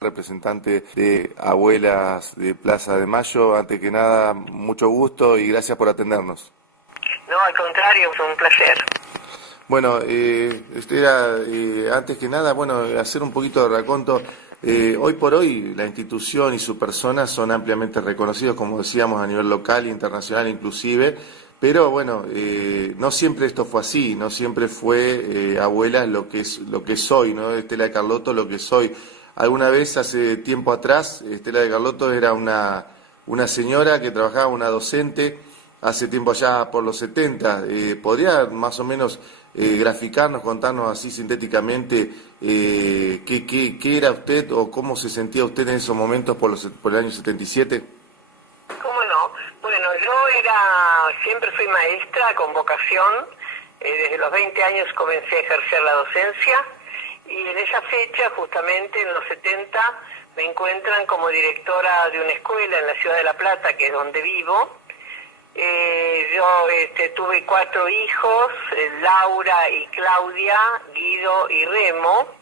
Representante de Abuelas de Plaza de Mayo. Antes que nada, mucho gusto y gracias por atendernos. No, al contrario, fue un placer. Bueno, antes que nada, hacer un poquito de raconto. Hoy por hoy la institución y su persona son ampliamente reconocidos, como decíamos, a nivel local e internacional inclusive, pero no siempre esto fue así, no siempre fue Abuelas lo que es hoy, ¿no? Estela de Carlotto lo que es hoy. Alguna vez, hace tiempo atrás, Estela de Carlotto era una señora que trabajaba, una docente, hace tiempo allá por los 70. ¿Podría más o menos graficarnos, contarnos así sintéticamente qué era usted o cómo se sentía usted en esos momentos por el año 77? ¿Cómo no? Bueno, yo siempre fui maestra con vocación. Desde los 20 años comencé a ejercer la docencia. Y en esa fecha, justamente en los 70, me encuentran como directora de una escuela en la ciudad de La Plata, que es donde vivo. Yo tuve 4 hijos, Laura y Claudia, Guido y Remo.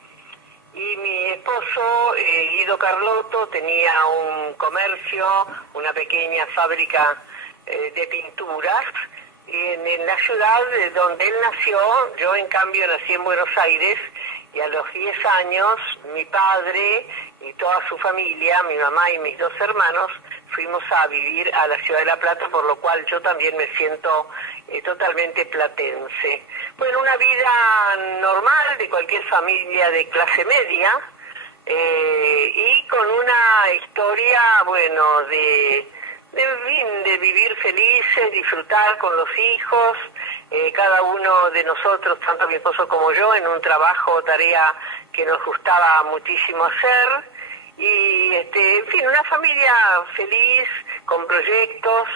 Y mi esposo, Guido Carlotto, tenía un comercio, una pequeña fábrica de pinturas. En la ciudad donde él nació, yo en cambio nací en Buenos Aires. Y a los 10 años, mi padre y toda su familia, mi mamá y mis 2 hermanos, fuimos a vivir a la ciudad de La Plata, por lo cual yo también me siento totalmente platense. Bueno, una vida normal de cualquier familia de clase media, y con una historia, de vivir felices, disfrutar con los hijos, cada uno de nosotros, tanto mi esposo como yo, en un trabajo o tarea que nos gustaba muchísimo hacer, y en fin, una familia feliz, con proyectos,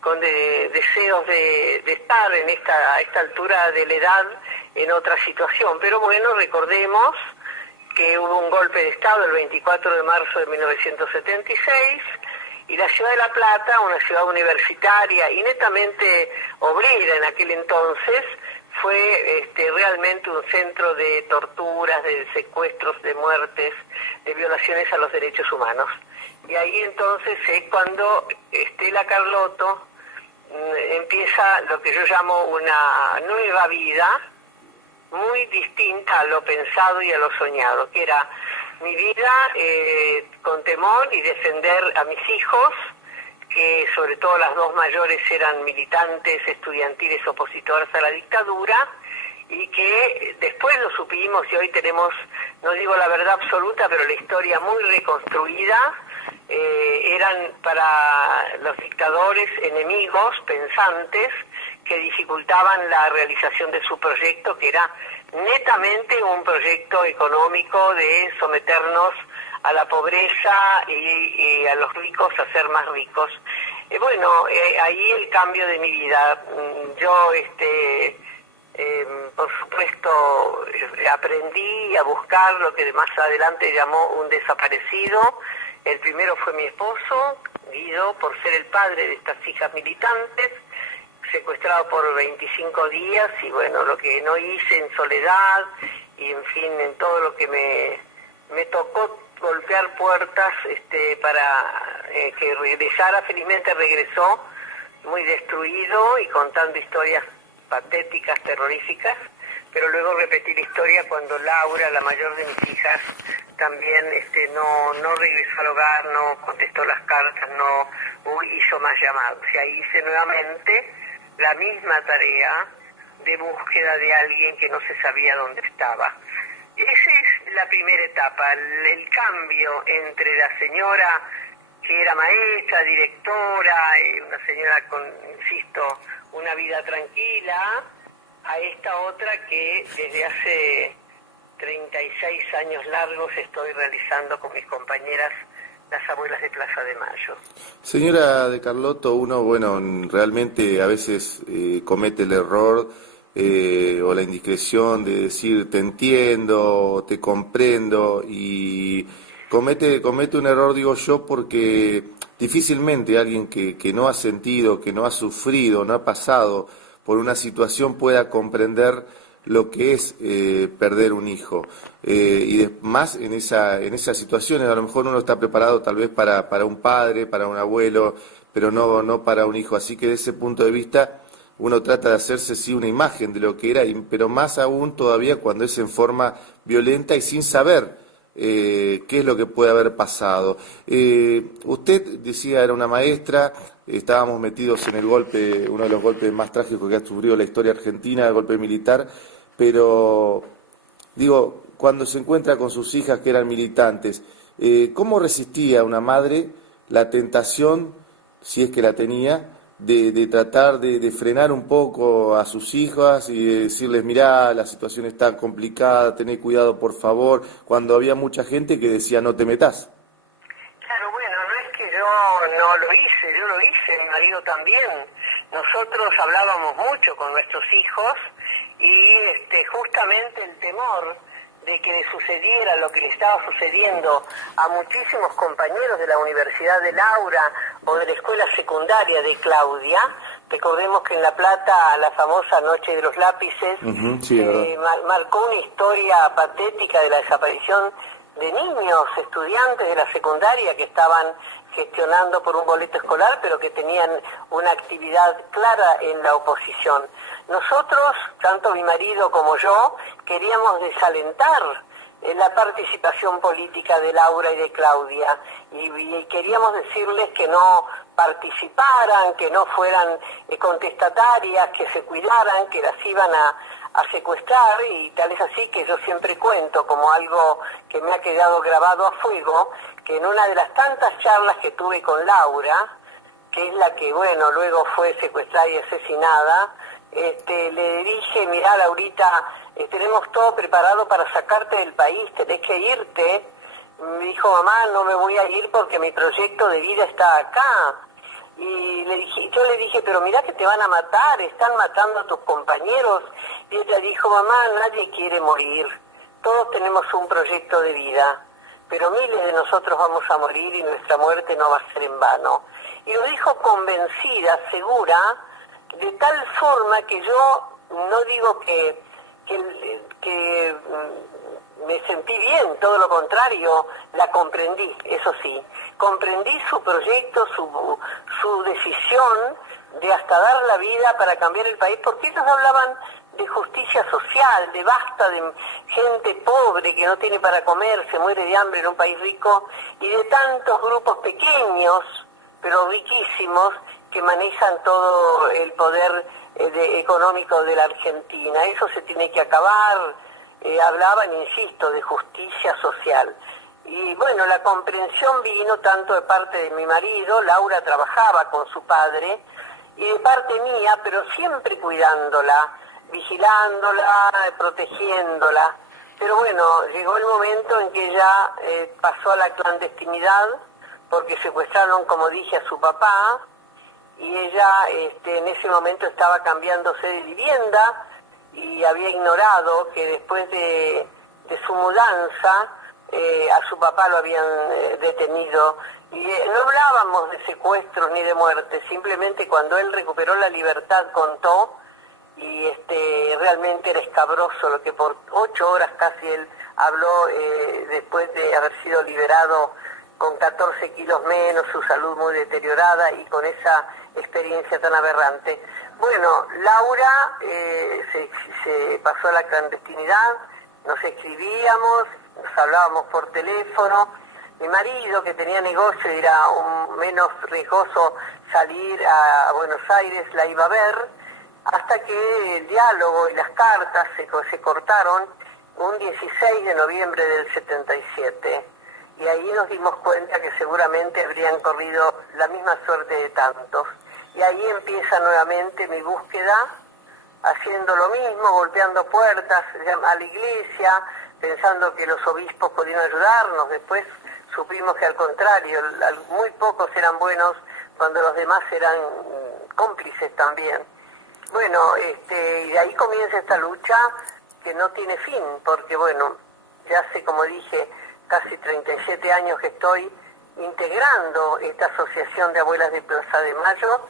con deseos de estar en a esta altura de la edad en otra situación. Pero bueno, recordemos que hubo un golpe de Estado el 24 de marzo de 1976, y la ciudad de La Plata, una ciudad universitaria y netamente obrera en aquel entonces, fue realmente un centro de torturas, de secuestros, de muertes, de violaciones a los derechos humanos. Y ahí entonces es cuando Estela Carlotto empieza lo que yo llamo una nueva vida, muy distinta a lo pensado y a lo soñado, que era mi vida con temor y defender a mis hijos, que sobre todo las 2 mayores eran militantes estudiantiles opositoras a la dictadura, y que después lo supimos y hoy tenemos, no digo la verdad absoluta, pero la historia muy reconstruida. Eran para los dictadores enemigos pensantes que dificultaban la realización de su proyecto, que era netamente un proyecto económico de someternos a la pobreza y a los ricos a ser más ricos. Ahí el cambio de mi vida. Yo, por supuesto, aprendí a buscar lo que más adelante llamó un desaparecido. El primero fue mi esposo, Guido, por ser el padre de estas hijas militantes, secuestrado por 25 días, y lo que no hice en soledad, y en fin, en todo lo que me tocó golpear puertas para que regresara. Felizmente regresó muy destruido y contando historias patéticas, terroríficas, pero luego repetí la historia cuando Laura, la mayor de mis hijas, también no regresó al hogar, no contestó las cartas, no hizo más llamados. Y ahí hice nuevamente la misma tarea de búsqueda de alguien que no se sabía dónde estaba. Esa es la primera etapa, el cambio entre la señora que era maestra, directora, una señora con, insisto, una vida tranquila, a esta otra que desde hace 36 años largos estoy realizando con mis compañeras las Abuelas de Plaza de Mayo. Señora de Carlotto, uno, realmente a veces comete el error o la indiscreción de decir te entiendo, te comprendo, y comete un error, digo yo, porque difícilmente alguien que no ha sentido, que no ha sufrido, no ha pasado por una situación pueda comprender lo que es perder un hijo. Más en esas situaciones, a lo mejor uno está preparado tal vez para un padre, para un abuelo, pero no para un hijo. Así que desde ese punto de vista uno trata de hacerse sí una imagen de lo que era, pero más aún todavía cuando es en forma violenta y sin saber qué es lo que puede haber pasado. Usted decía era una maestra, estábamos metidos en el golpe, uno de los golpes más trágicos que ha sufrido la historia argentina, el golpe militar, pero digo, cuando se encuentra con sus hijas que eran militantes, ¿cómo resistía una madre la tentación, si es que la tenía, de tratar de frenar un poco a sus hijas y de decirles, mirá, la situación está complicada, tené cuidado por favor, cuando había mucha gente que decía no te metás? Claro, bueno, no es que yo no lo hice, yo lo hice, mi marido también. Nosotros hablábamos mucho con nuestros hijos y justamente el temor de que le sucediera lo que le estaba sucediendo a muchísimos compañeros de la Universidad de Laura o de la escuela secundaria de Claudia. Recordemos que en La Plata la famosa Noche de los Lápices sí, marcó una historia patética de la desaparición de niños, estudiantes de la secundaria que estaban gestionando por un boleto escolar, pero que tenían una actividad clara en la oposición. Nosotros, tanto mi marido como yo, queríamos desalentar la participación política de Laura y de Claudia y queríamos decirles que no participaran, que no fueran contestatarias, que se cuidaran, que las iban a secuestrar, y tal es así que yo siempre cuento como algo que me ha quedado grabado a fuego, que en una de las tantas charlas que tuve con Laura, que es la que, bueno, luego fue secuestrada y asesinada, le dije, mirá Laurita, tenemos todo preparado para sacarte del país, tenés que irte. Me dijo, mamá, no me voy a ir porque mi proyecto de vida está acá. Y yo le dije, pero mirá que te van a matar, están matando a tus compañeros. Y ella dijo, mamá, nadie quiere morir, todos tenemos un proyecto de vida, pero miles de nosotros vamos a morir y nuestra muerte no va a ser en vano. Y lo dijo convencida, segura, de tal forma que yo no digo que me sentí bien, todo lo contrario, la comprendí, eso sí. Comprendí su proyecto, su decisión de hasta dar la vida para cambiar el país, porque ellos hablaban de justicia social, de basta de gente pobre que no tiene para comer, se muere de hambre en un país rico, y de tantos grupos pequeños, pero riquísimos, que manejan todo el poder económico de la Argentina. Eso se tiene que acabar. Hablaban, insisto, de justicia social. Y bueno, la comprensión vino tanto de parte de mi marido, Laura trabajaba con su padre, y de parte mía, pero siempre cuidándola, vigilándola, protegiéndola. Pero bueno, llegó el momento en que ella pasó a la clandestinidad, porque secuestraron, como dije, a su papá, y ella en ese momento estaba cambiándose de vivienda, y había ignorado que después de su mudanza a su papá lo habían detenido. Y no hablábamos de secuestros ni de muerte, simplemente cuando él recuperó la libertad contó, y realmente era escabroso lo que por 8 horas casi él habló después de haber sido liberado con 14 kilos menos, su salud muy deteriorada y con esa experiencia tan aberrante. Bueno, Laura se pasó a la clandestinidad, nos escribíamos, nos hablábamos por teléfono. Mi marido, que tenía negocio y era menos riesgoso salir a Buenos Aires, la iba a ver, hasta que el diálogo y las cartas se cortaron un 16 de noviembre del 77. Y ahí nos dimos cuenta que seguramente habrían corrido la misma suerte de tantos. Y ahí empieza nuevamente mi búsqueda, haciendo lo mismo, golpeando puertas a la iglesia, pensando que los obispos podían ayudarnos. Después supimos que al contrario, muy pocos eran buenos cuando los demás eran cómplices también. Bueno, y de ahí comienza esta lucha que no tiene fin, porque bueno, ya hace, como dije, casi 37 años que estoy integrando esta asociación de abuelas de Plaza de Mayo,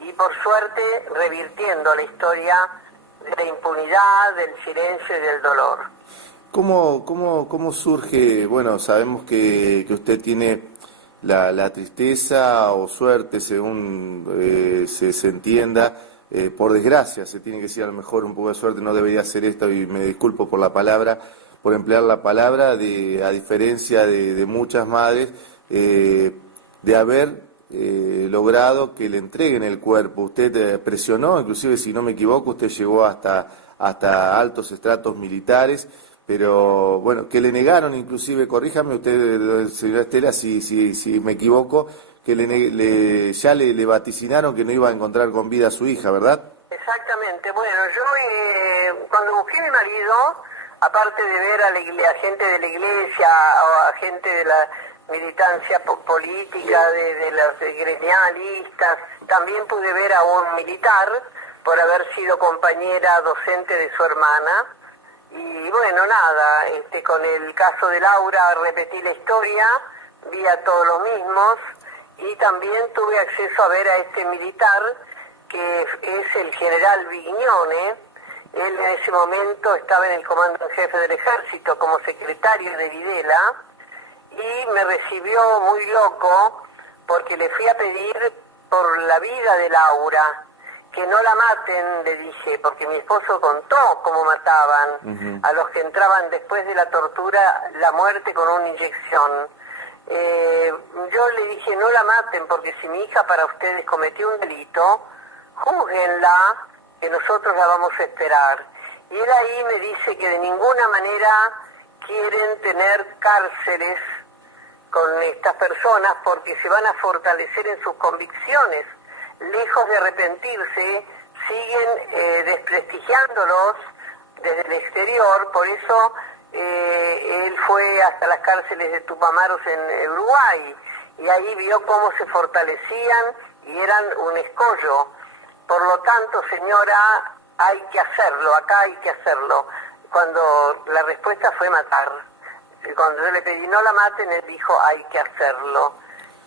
y por suerte revirtiendo la historia de la impunidad, del silencio y del dolor. ¿Cómo surge? Bueno, sabemos que usted tiene la tristeza o suerte, según se entienda, por desgracia, se tiene que decir a lo mejor un poco de suerte, no debería ser esto, y me disculpo por la palabra, por emplear la palabra, a diferencia de muchas madres, de haber logrado que le entreguen el cuerpo. Usted presionó, inclusive si no me equivoco, usted llegó hasta altos estratos militares, pero bueno, que le negaron, inclusive, corríjame usted, señora Estela, si me equivoco, que ya le vaticinaron que no iba a encontrar con vida a su hija, ¿verdad? Exactamente. Bueno, yo cuando busqué a mi marido, aparte de ver a gente de la iglesia o a gente de la militancia política, de los gremialistas, también pude ver a un militar por haber sido compañera docente de su hermana. Y bueno, nada, con el caso de Laura repetí la historia, vi a todos los mismos y también tuve acceso a ver a este militar que es el general Vignone. Él en ese momento estaba en el comando en jefe del ejército como secretario de Videla y me recibió muy loco porque le fui a pedir por la vida de Laura, que no la maten, le dije, porque mi esposo contó cómo mataban a los que entraban después de la tortura, la muerte con una inyección. Yo le dije, no la maten, porque si mi hija para ustedes cometió un delito, júzguenla, que nosotros la vamos a esperar. Y él ahí me dice que de ninguna manera quieren tener cárceles con estas personas porque se van a fortalecer en sus convicciones. Lejos de arrepentirse, siguen desprestigiándolos desde el exterior. Por eso él fue hasta las cárceles de Tupamaros en Uruguay y ahí vio cómo se fortalecían y eran un escollo. Por lo tanto, señora, hay que hacerlo, acá hay que hacerlo. Cuando la respuesta fue matar. Cuando yo le pedí no la maten, él dijo hay que hacerlo.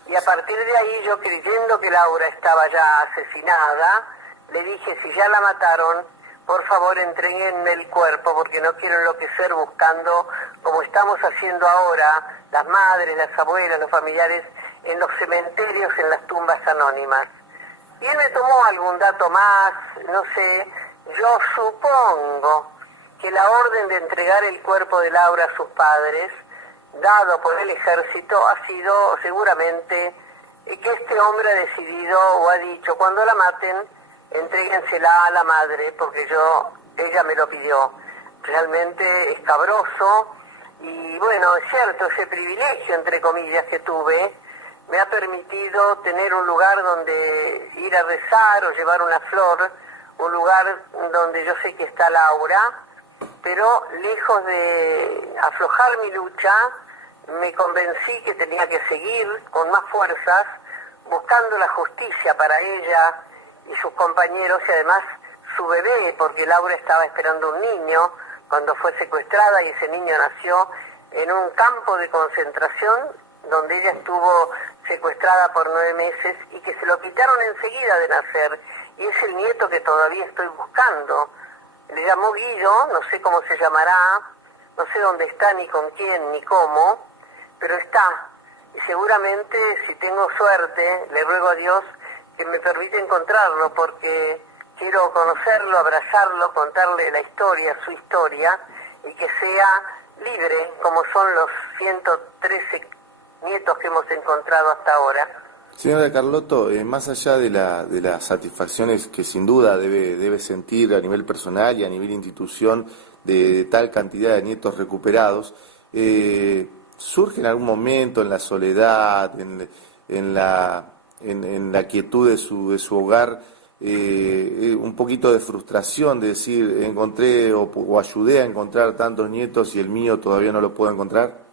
Y a partir de ahí, yo creyendo que Laura estaba ya asesinada, le dije, si ya la mataron, por favor entréguenme el cuerpo, porque no quiero enloquecer buscando, como estamos haciendo ahora, las madres, las abuelas, los familiares, en los cementerios, en las tumbas anónimas. Y él me tomó algún dato más, no sé, yo supongo que la orden de entregar el cuerpo de Laura a sus padres, dado por el ejército, ha sido seguramente que este hombre ha decidido o ha dicho, cuando la maten, entréguensela a la madre, porque ella me lo pidió. Realmente escabroso, y bueno, es cierto, ese privilegio, entre comillas, que tuve, me ha permitido tener un lugar donde ir a rezar o llevar una flor, un lugar donde yo sé que está Laura, pero lejos de aflojar mi lucha, me convencí que tenía que seguir con más fuerzas, buscando la justicia para ella y sus compañeros, y además su bebé, porque Laura estaba esperando un niño cuando fue secuestrada, y ese niño nació en un campo de concentración donde ella estuvo secuestrada por 9 meses y que se lo quitaron enseguida de nacer, y es el nieto que todavía estoy buscando. Le llamó Guido, no sé cómo se llamará, no sé dónde está, ni con quién, ni cómo, pero está. Y seguramente, si tengo suerte, le ruego a Dios que me permita encontrarlo, porque quiero conocerlo, abrazarlo, contarle la historia, su historia, y que sea libre, como son los 113 nietos que hemos encontrado hasta ahora. Señora Carlotto, más allá de las satisfacciones que sin duda debe sentir a nivel personal y a nivel institución de tal cantidad de nietos recuperados, ¿surge en algún momento en la soledad, en la quietud de su hogar, un poquito de frustración de decir, encontré o ayudé a encontrar tantos nietos y el mío todavía no lo puedo encontrar?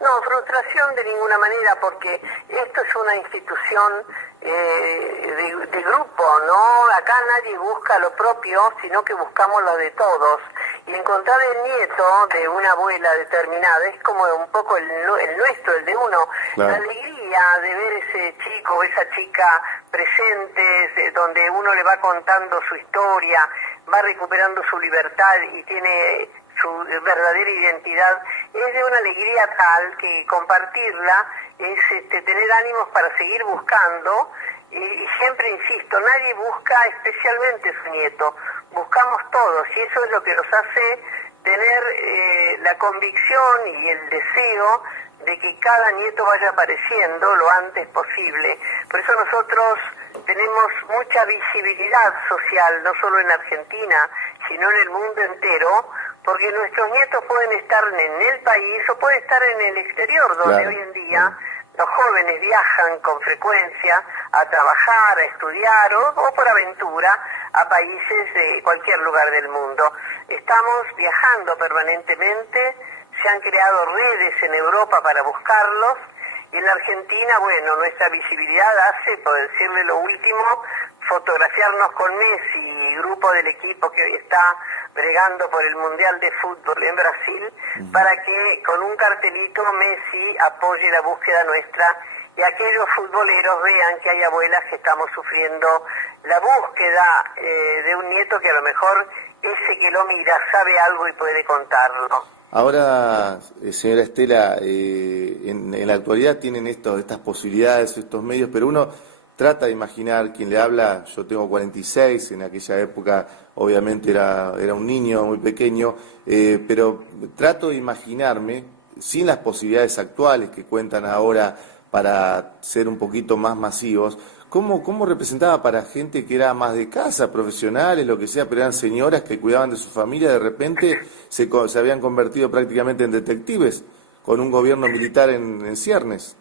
No, frustración de ninguna manera, porque esto es una institución de grupo, ¿no? Acá nadie busca lo propio, sino que buscamos lo de todos. Y encontrar el nieto de una abuela determinada es como un poco el nuestro, el de uno. Claro. La alegría de ver ese chico o esa chica presentes, donde uno le va contando su historia, va recuperando su libertad y tiene su verdadera identidad, es de una alegría tal que compartirla es tener ánimos para seguir buscando, y siempre insisto, nadie busca especialmente su nieto, buscamos todos, y eso es lo que nos hace tener la convicción y el deseo de que cada nieto vaya apareciendo lo antes posible. Por eso nosotros tenemos mucha visibilidad social, no solo en Argentina, sino en el mundo entero, porque nuestros nietos pueden estar en el país o pueden estar en el exterior, donde Claro. hoy en día los jóvenes viajan con frecuencia a trabajar, a estudiar o por aventura a países de cualquier lugar del mundo. Estamos viajando permanentemente, se han creado redes en Europa para buscarlos, y en la Argentina, bueno, nuestra visibilidad hace, por decirle lo último, fotografiarnos con Messi, grupo del equipo que hoy está bregando por el Mundial de Fútbol en Brasil, para que con un cartelito Messi apoye la búsqueda nuestra y aquellos futboleros vean que hay abuelas que estamos sufriendo la búsqueda de un nieto que a lo mejor ese que lo mira sabe algo y puede contarlo. Ahora, señora Estela, en la actualidad tienen estas posibilidades, estos medios, pero uno trata de imaginar, quien le habla, yo tengo 46, en aquella época obviamente era un niño muy pequeño, pero trato de imaginarme, sin las posibilidades actuales que cuentan ahora para ser un poquito más masivos, ¿cómo representaba para gente que era más de casa, profesionales, lo que sea, pero eran señoras que cuidaban de su familia, de repente se habían convertido prácticamente en detectives, con un gobierno militar en ciernes?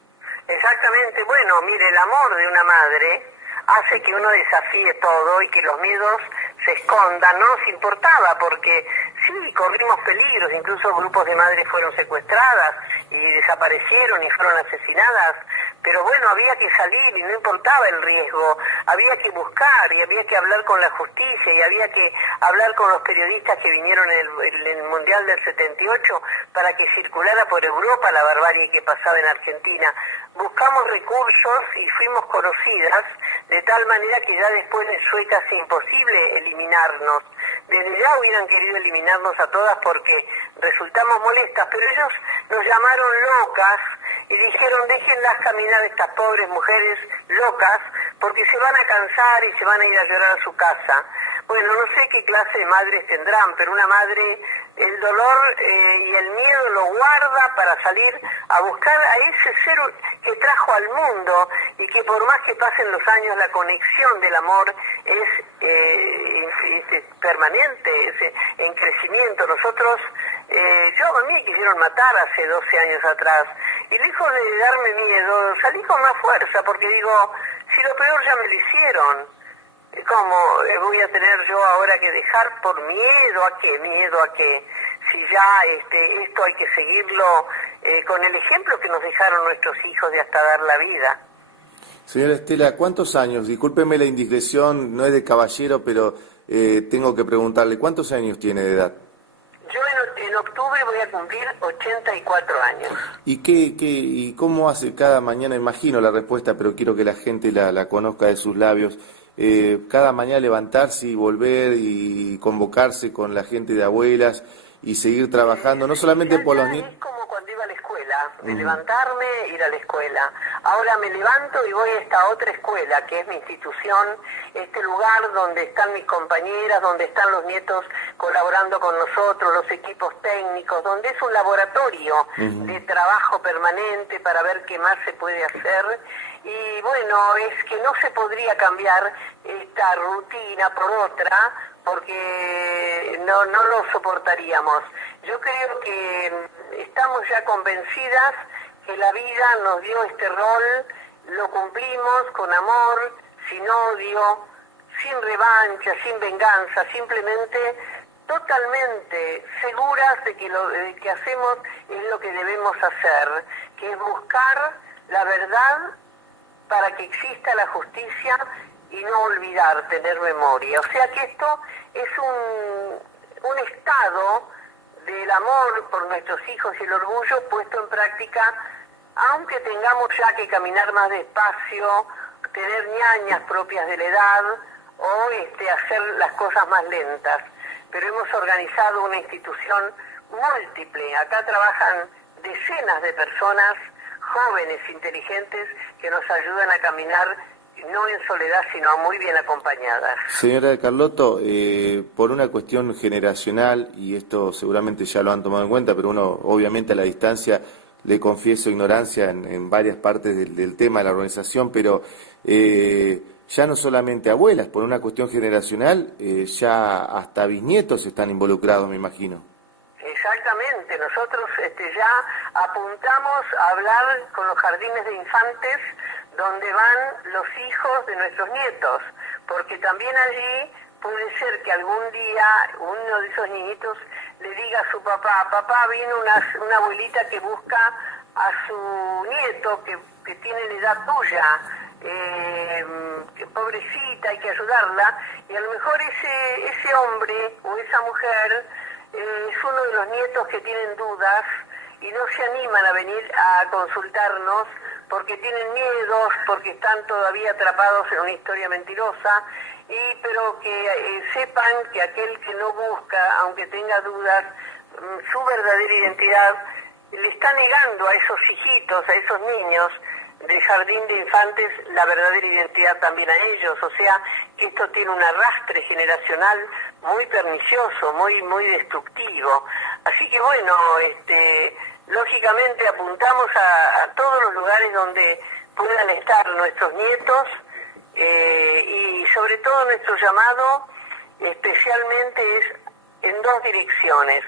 Exactamente, bueno, mire, el amor de una madre hace que uno desafíe todo y que los miedos se escondan, no nos importaba, porque sí, corrimos peligros, incluso grupos de madres fueron secuestradas y desaparecieron y fueron asesinadas, pero bueno, había que salir y no importaba el riesgo, había que buscar y había que hablar con la justicia y había que hablar con los periodistas que vinieron en el Mundial del 78 para que circulara por Europa la barbarie que pasaba en Argentina. Buscamos recursos y fuimos conocidas de tal manera que ya después de fue casi imposible eliminarnos. Desde ya hubieran querido eliminarnos a todas porque resultamos molestas, pero ellos nos llamaron locas y dijeron, déjenlas caminar estas pobres mujeres locas porque se van a cansar y se van a ir a llorar a su casa. Bueno, no sé qué clase de madres tendrán, pero una madre el dolor y el miedo lo guarda para salir a buscar a ese ser que trajo al mundo y que por más que pasen los años la conexión del amor es permanente, es en crecimiento. Nosotros, a mí me quisieron matar hace 12 años atrás y lejos de darme miedo salí con más fuerza porque digo, si lo peor ya me lo hicieron, ¿cómo voy a tener yo ahora que dejar por miedo a qué? ¿Miedo a qué? Si ya esto hay que seguirlo con el ejemplo que nos dejaron nuestros hijos de hasta dar la vida. Señora Estela, ¿cuántos años? Discúlpeme la indiscreción, no es de caballero, pero tengo que preguntarle, ¿cuántos años tiene de edad? Yo en octubre voy a cumplir 84 años. ¿Y cómo hace cada mañana? Imagino la respuesta, pero quiero que la gente la conozca de sus labios. Cada mañana levantarse y volver y convocarse con la gente de abuelas y seguir trabajando, no solamente por los niños. Es como cuando iba a la escuela, de levantarme, ir a la escuela. Ahora me levanto y voy a esta otra escuela, que es mi institución, este lugar donde están mis compañeras, donde están los nietos colaborando con nosotros, los equipos técnicos, donde es un laboratorio de trabajo permanente para ver qué más se puede hacer. Y bueno, es que no se podría cambiar esta rutina por otra, porque no lo soportaríamos. Yo creo que estamos ya convencidas que la vida nos dio este rol, lo cumplimos con amor, sin odio, sin revancha, sin venganza, simplemente totalmente seguras de que lo que hacemos es lo que debemos hacer, que es buscar la verdad para que exista la justicia y no olvidar, tener memoria. O sea que esto es un estado del amor por nuestros hijos y el orgullo puesto en práctica, aunque tengamos ya que caminar más despacio, tener ñañas propias de la edad, o hacer las cosas más lentas, pero hemos organizado una institución múltiple. Acá trabajan decenas de personas, jóvenes, inteligentes, que nos ayudan a caminar no en soledad, sino muy bien acompañadas. Señora de Carlotto, por una cuestión generacional, y esto seguramente ya lo han tomado en cuenta, pero uno obviamente a la distancia le confieso ignorancia en varias partes del tema de la organización, pero ya no solamente abuelas, por una cuestión generacional, ya hasta bisnietos están involucrados, me imagino. Exactamente, nosotros ya apuntamos a hablar con los jardines de infantes donde van los hijos de nuestros nietos, porque también allí puede ser que algún día uno de esos niñitos le diga a su papá, papá, vino una abuelita que busca a su nieto que tiene la edad tuya, que pobrecita, hay que ayudarla, y a lo mejor ese hombre o esa mujer es uno de los nietos que tienen dudas y no se animan a venir a consultarnos porque tienen miedos, porque están todavía atrapados en una historia mentirosa, pero que sepan que aquel que no busca, aunque tenga dudas, su verdadera identidad, le está negando a esos hijitos, a esos niños del jardín de infantes, la verdadera identidad también a ellos. O sea, que esto tiene un arrastre generacional muy pernicioso, muy destructivo. Así que bueno, lógicamente apuntamos a todos los lugares donde puedan estar nuestros nietos, y sobre todo nuestro llamado especialmente es en dos direcciones: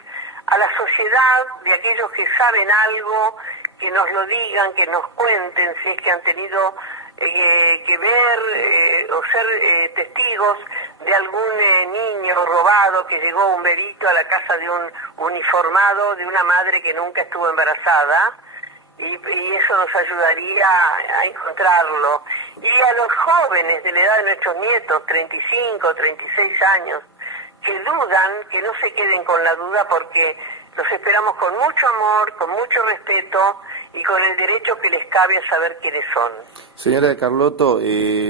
a la sociedad, de aquellos que saben algo, que nos lo digan, que nos cuenten si es que han tenido que ver o ser testigos de algún niño robado que llegó un verito a la casa de un uniformado, de una madre que nunca estuvo embarazada, y eso nos ayudaría a encontrarlo. Y a los jóvenes de la edad de nuestros nietos, 35, 36 años, que dudan, que no se queden con la duda, porque los esperamos con mucho amor, con mucho respeto y con el derecho que les cabe a saber quiénes son. Señora de Carlotto,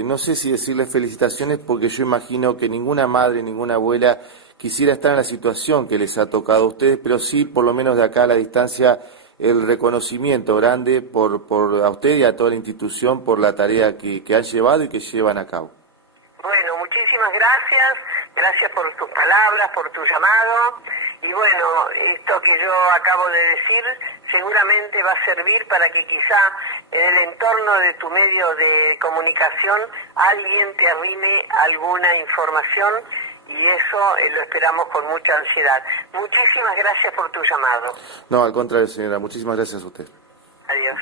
no sé si decirles felicitaciones, porque yo imagino que ninguna madre, ninguna abuela quisiera estar en la situación que les ha tocado a ustedes, pero sí, por lo menos de acá a la distancia, el reconocimiento grande a usted y a toda la institución por la tarea que han llevado y que llevan a cabo. Bueno, muchísimas gracias por tus palabras, por tu llamado, y bueno, esto que yo acabo de decir seguramente va a servir para que quizá en el entorno de tu medio de comunicación alguien te arrime alguna información, y eso lo esperamos con mucha ansiedad. Muchísimas gracias por tu llamado. No, al contrario, señora, muchísimas gracias a usted. Adiós.